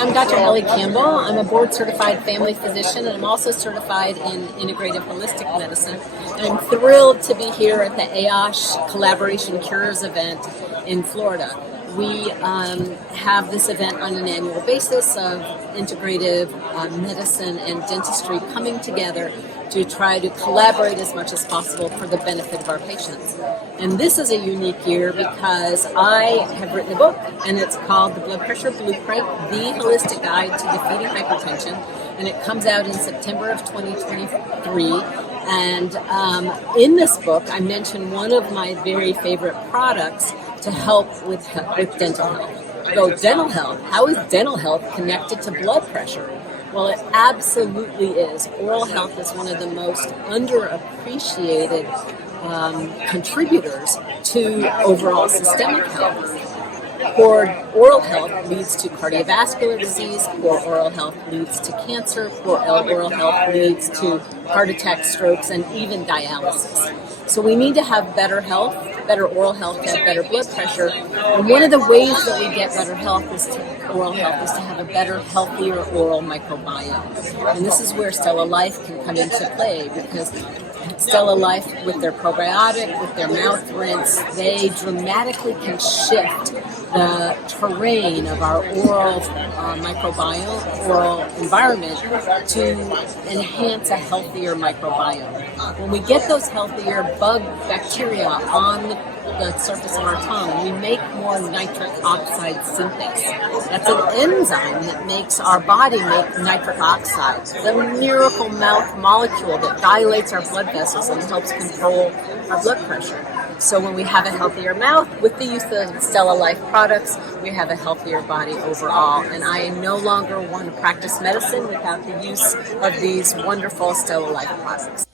I'm Dr. Ellie Campbell. I'm a board-certified family physician, and I'm also certified in integrative holistic medicine. And I'm thrilled to be here at the Aaosh Collaboration Cures event in Florida. We have this event on an annual basis of integrative medicine and dentistry coming together to try to collaborate as much as possible for the benefit of our patients. And this is a unique year because I have written a book, and it's called The Blood Pressure Blueprint, The Holistic Guide to Defeating Hypertension, and it comes out in September of 2023. And in this book, I mention one of my very favorite products to help with dental health. So dental health, how is dental health connected to blood pressure? Well, it absolutely is. Oral health is one of the most underappreciated contributors to overall systemic health. Poor oral health leads to cardiovascular disease. Poor oral health leads to cancer. Poor oral health leads to heart attacks, strokes, and even dialysis. So we need to have better health, better oral health, to have better blood pressure. And one of the ways that we get better oral health is to have a better, healthier oral microbiome. And this is where StellaLife can come into play, because StellaLife, with their probiotic, with their mouth rinse, they dramatically can shift the terrain of our oral microbiome, oral environment, to enhance a healthier microbiome. When we get those healthier bug bacteria on the surface of our tongue, we make more nitric oxide synthase. That's an enzyme that makes our body make nitric oxides, the miracle mouth molecule that dilates our blood vessels and helps control our blood pressure. So when we have a healthier mouth, with the use of StellaLife products, we have a healthier body overall. And I no longer want to practice medicine without the use of these wonderful StellaLife products.